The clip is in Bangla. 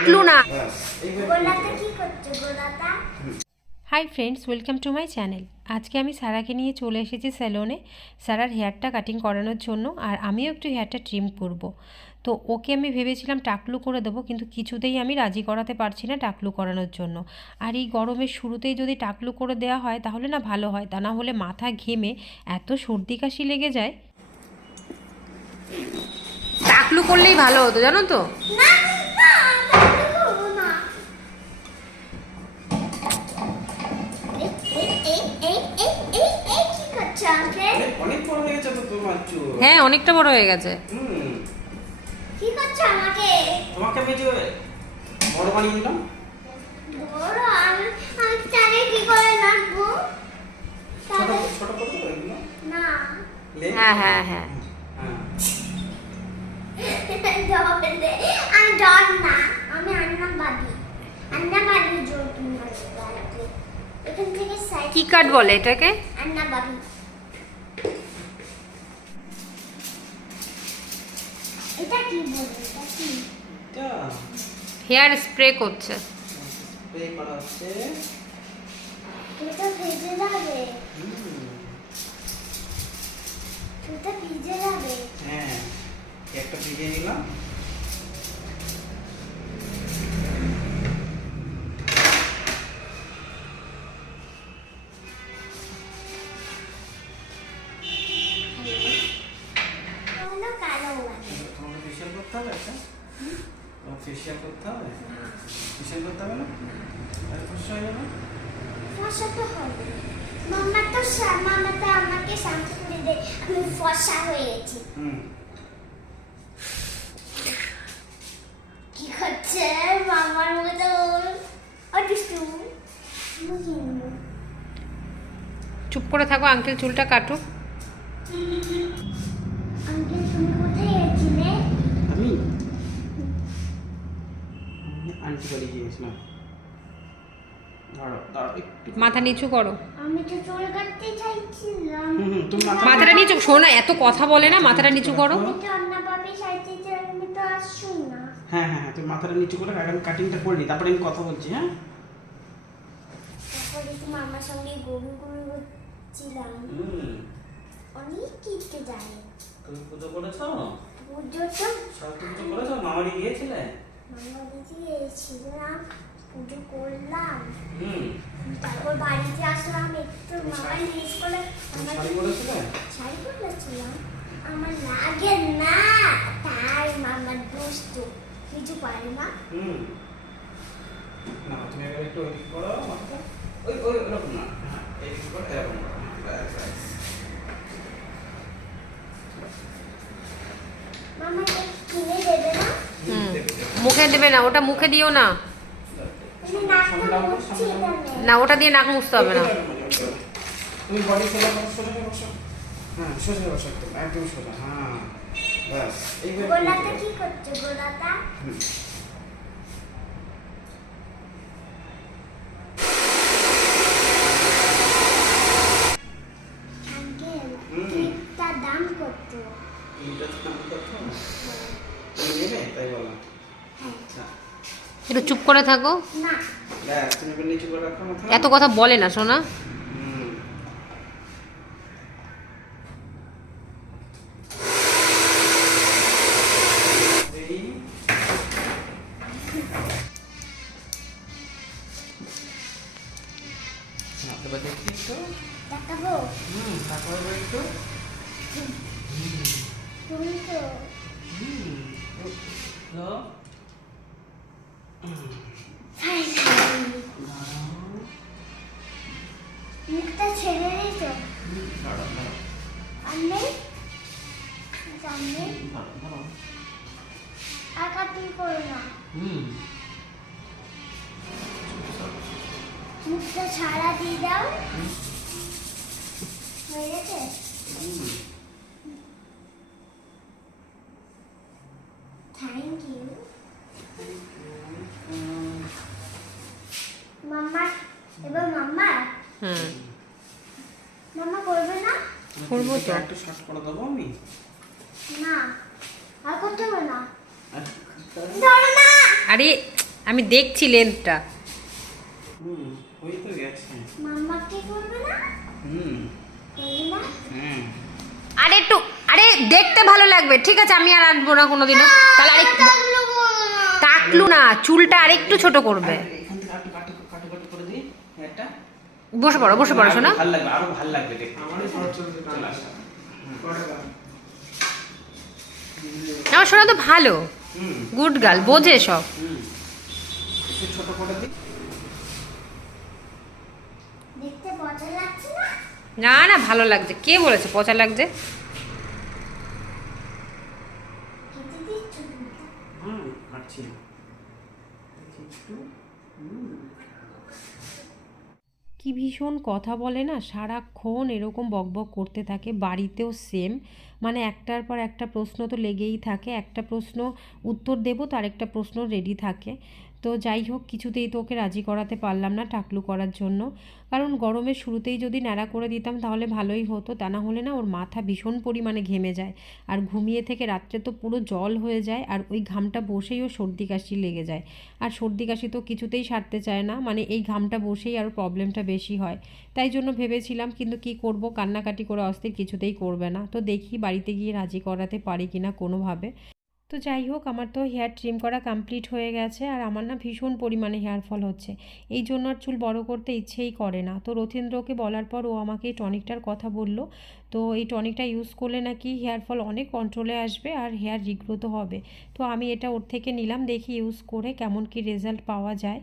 টাকলু না। Hi friends welcome to my channel আজকে আমি সারাকে নিয়ে চলে এসেছি স্যালনে সারার হেয়ারটা কাটিং করানোর জন্য আর আমিও একটু হেয়ারটা ট্রিম করব। তো ওকে আমি ভেবেছিলাম টাকলু করে দেবো কিন্তু কিছুতেই আমি রাজি করাতে পারছি না টাকলু করানোর জন্য। আর এই গরমের শুরুতেই যদি টাকলু করে দেওয়া হয় তাহলে না ভালো হয় তা না হলে মাথা ঘেমে এত সর্দি কাশি লেগে যায়। টাকলু করলেই ভালো হতো জানো তো? অনেক- অনেক বড় হয়ে গেছে তো তোমার চুল হ্যাঁ অনেকটা বড় হয়ে গেছে। কি করছে আমাকে? তোমাকে আমি যে বড় বানিয়ে দিলাম। বড়? আমি আমি তাহলে কি করে নাচবো? ছোট ছোট এগুলো? না। হ্যাঁ হ্যাঁ হ্যাঁ। হ্যাঁ। আমি না আমি আন্নাবাদী আন্নাবাদী জোর তুমি এখান থেকে কি কাট বলে এটাকে? আন্নাবাদী এটা কি বলে এটা কি এটা? হেয়ার স্প্রে করছে। স্প্রে করা হচ্ছে। এটা ভিজে যাবে। এটা ভিজে যাবে। হ্যাঁ একটা ভিজিয়ে নিলাম। কালো লাগে তোমাকে ফেশিয়াল করতে হবে এটা ফেশিয়াল করতে হবে? ফেশিয়াল করতে হবে না? আর ফসা হয়ে যাবে? ফসা তো হবে। মাম্মা তো সা- তো আমাকে শ্যাম্পু করে দে। আমি ফসা হয়ে গেছি। হুম। কি করছে? মামার মতো। চুপ। করে থাকো আঙ্কেল চুলটা কাটুক। আঙ্কেল তুমি কোথায় গেছিলে আমি আমি আন্টি বাড়ি গিয়েছিলাম। দাঁড়াও দাঁড়াও একটু মাথা নিচু করো। আমি তো চুল কাটতে চাইছিলাম। হুম হুম তুমি মাথা মাথাটা নিচু শোনো এত কথা বলে না মাথাটা নিচু করো। আমি তো অন্য ভাবে চাইতে চাই আমি তো আসছি না। হ্যাঁ হ্যাঁ হ্যাঁ তুমি মাথাটা নিচু করে আগে আমি কাটিংটা করে নিই তারপরে আমি কথা বলছি হ্যাঁ? তারপরে সঙ্গে গরু গরু অনেক কিনতে জানি তুমি পুজো করেছ? পুজো তো সরস্বতী পুজো করেছ? মামারি গিয়েছিলে? মামা দিদি পুজো করলাম তারপর বাড়িতে আসলাম একটু মামা জিজ্ঞেস করলে শাড়ি পরেছিলে শাড়ি পরেছিলাম আমার লাগে না তাই মামার দুষ্টু কিছু পারে না। মামাকে কিনে দেবে না হুম, দেবে, দেবে। মুখে দেবে না ওটা মুখে দিও না। না ওটা দিয়ে নাক মুছতে হবে না। তুমি বডি সোজা করো সোজা হয়ে হ্যাঁ সোজা হয়ে বসো একদম একদম সোজা হ্যাঁ ব্যাস এইভাবে গোলাটা কি করছ গোলাটা হুম। আঙ্কেল হুম। ক্লিপটার দাম কত এইটা তো আমি করতে হবে। তুমি নেবে তাই বলো হ্যাঁ আচ্ছা একটু চুপ করে থাকো। না। ব্যাস তুমি এবার নিচু করে রাখো মাথা এত কথা বলে না শোনা হুম। মুখটা ছেড়ে দাঁড়াও দাঁড়াও আমি দাঁড়াও দাঁড়াও করো না মুখটা ছাড়া দিয়ে দাও হয়ে গেছে থ্যাংক ইউ মাম্মা এবার মাম্মা হুম। মাম্মা করবে না? করব তো। একটু শর্ট করে দেবো আমি। না। আর করতে হবে না। আর ধরো না। আরে আমি দেখছি লেন্থটা। হুম তো গেছে। মাম্মাকে করবে না? হুম। করবে হ্যাঁ আরে একটু আরে দেখতে ভালো লাগবে। ঠিক আছে আমি আর আনব না কোনোদিনও। তাহলে আরেকটু তাকলু না। না চুলটা আরেকটু ছোট করবে। একটু করে দিই এটা বসে পড়ো বসে পড়ো শোনা। ভালো লাগবে আরও ভালো লাগবে দেখতে। আমার শোনা তো ভালো। গুড গার্ল বোঝে সব। ছোট করে দিই। না? না ভালো লাগছে। কে বলেছে পচা লাগছে? হুম। কি ভীষণ কথা বলে না? সারাক্ষণ এরকম বকবক করতে থাকে, বাড়িতেও সেম মানে একটার পর একটা প্রশ্ন তো লেগেই থাকে। একটা প্রশ্ন উত্তর দেবো তো আরেকটা প্রশ্ন রেডি থাকে। তো যাই হোক, কিছুতেই তো ওকে রাজি করাতে পারলাম না টাকলু করার জন্য। কারণ গরমের শুরুতেই যদি ন্যাড়া করে দিতাম তাহলে ভালোই হতো, তা না হলে না ওর মাথা ভীষণ পরিমাণে ঘেমে যায়। আর ঘুমিয়ে থেকে রাত্রে তো পুরো জল হয়ে যায়, আর ওই ঘামটা বসেই ও সর্দি কাশি লেগে যায়। আর সর্দি কাশি তো কিছুতেই সারতে চায় না মানে এই ঘামটা বসেই আরও প্রবলেমটা বেশি হয়। তাই জন্য ভেবেছিলাম, কিন্তু কি করব, কান্নাকাটি করে অস্থির কিছুতেই করবে না। তো দেখি বাড়িতে গিয়ে রাজি করাতে পারি কিনা কোনোভাবে। তো যাই হোক, আমার তো হেয়ার ট্রিম করা কমপ্লিট হয়ে গেছে আর আমার না ভীষণ পরিমাণে হেয়ার ফল হচ্ছে। এই জন্য আর চুল বড় করতে ইচ্ছেই করে না। তো রথীন্দ্রকে বলার পর ও আমাকে এই টনিকটার কথা বলল। তো এই টনিকটা ইউজ করলে নাকি হেয়ার ফল অনেক কন্ট্রোলে আসবে আর হেয়ার রিগ্রোথও হবে। তো আমি এটা ওর থেকে নিলাম, দেখি ইউজ করে কেমন কি রেজাল্ট পাওয়া যায়।